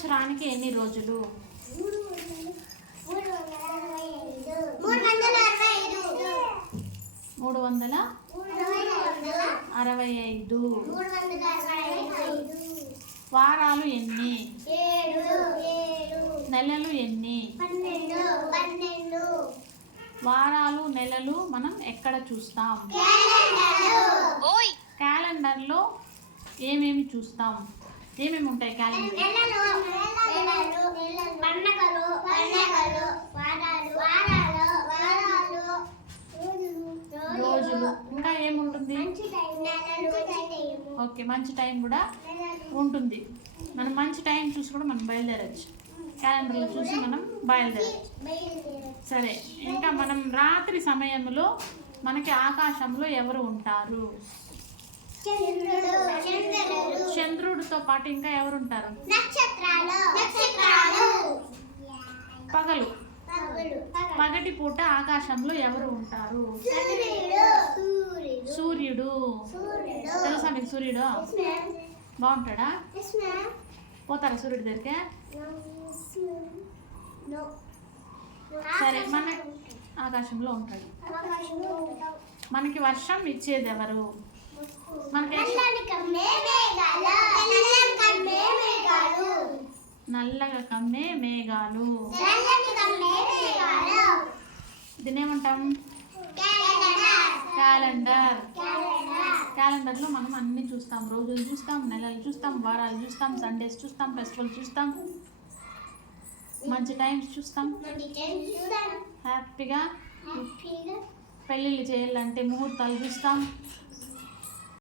సంవత్సరానికి ఎన్ని రోజులు? మూడు వందల అరవై ఐదు. వారాలు ఎన్ని? నెలలు ఎన్ని? వారాలు నెలలు మనం ఎక్కడ చూస్తాం? క్యాలెండర్లో ఏమేమి చూస్తాం? ఏమేమి ఉంటాయి క్యాలెండర్ రోజులు ఇంకా ఏముంటుంది? ఓకే మంచి టైం కూడా ఉంటుంది. మనం మంచి టైం చూసి కూడా మనం బయలుదేరచ్చు. క్యాలెండర్లో చూసి మనం బయలుదేరచ్చు. సరే ఇంకా మనం రాత్రి సమయంలో మనకి ఆకాశంలో ఎవరు ఉంటారు? చంద్రుడు. చంద్రుడితో పాటు ఇంకా ఎవరు ఉంటారు నక్షత్రాలు. నక్షత్రాలు. పగలు. పగలు. పగటి పూట ఆకాశంలో ఎవరు ఉంటారు? సూర్యుడు. సూర్యుడు. సూర్యుడు. సూర్యుడు తెలుసా మీకు సూర్యుడు? బాగుంటాడా? Yes, ma'am. పోతారా సూర్యుడి దగ్గరికి? No. సరే మన ఆకాశంలో ఉంటాడు. మనకి వర్షం ఇచ్చేది ఎవరు? మనకి నల్లని కమ్మే మేఘాలు తెల్లని కమ్మే మేఘాలు నల్లగా కమ్మే మేఘాలు. ఏమంటాం క్యాలెండర్. క్యాలెండర్. క్యాలెండర్. క్యాలెండర్లో మనం అన్ని చూస్తాం. రోజులు చూస్తాం నెలలు చూస్తాం వారాలు చూస్తాం సండేస్ చూస్తాం ఫెస్టివల్ చూస్తాం. మంచి టైమ్స్ చూస్తాం. హ్యాపీగా. పెళ్ళిళ్ళు చేయాలంటే ముహూర్తాలు చూస్తాం.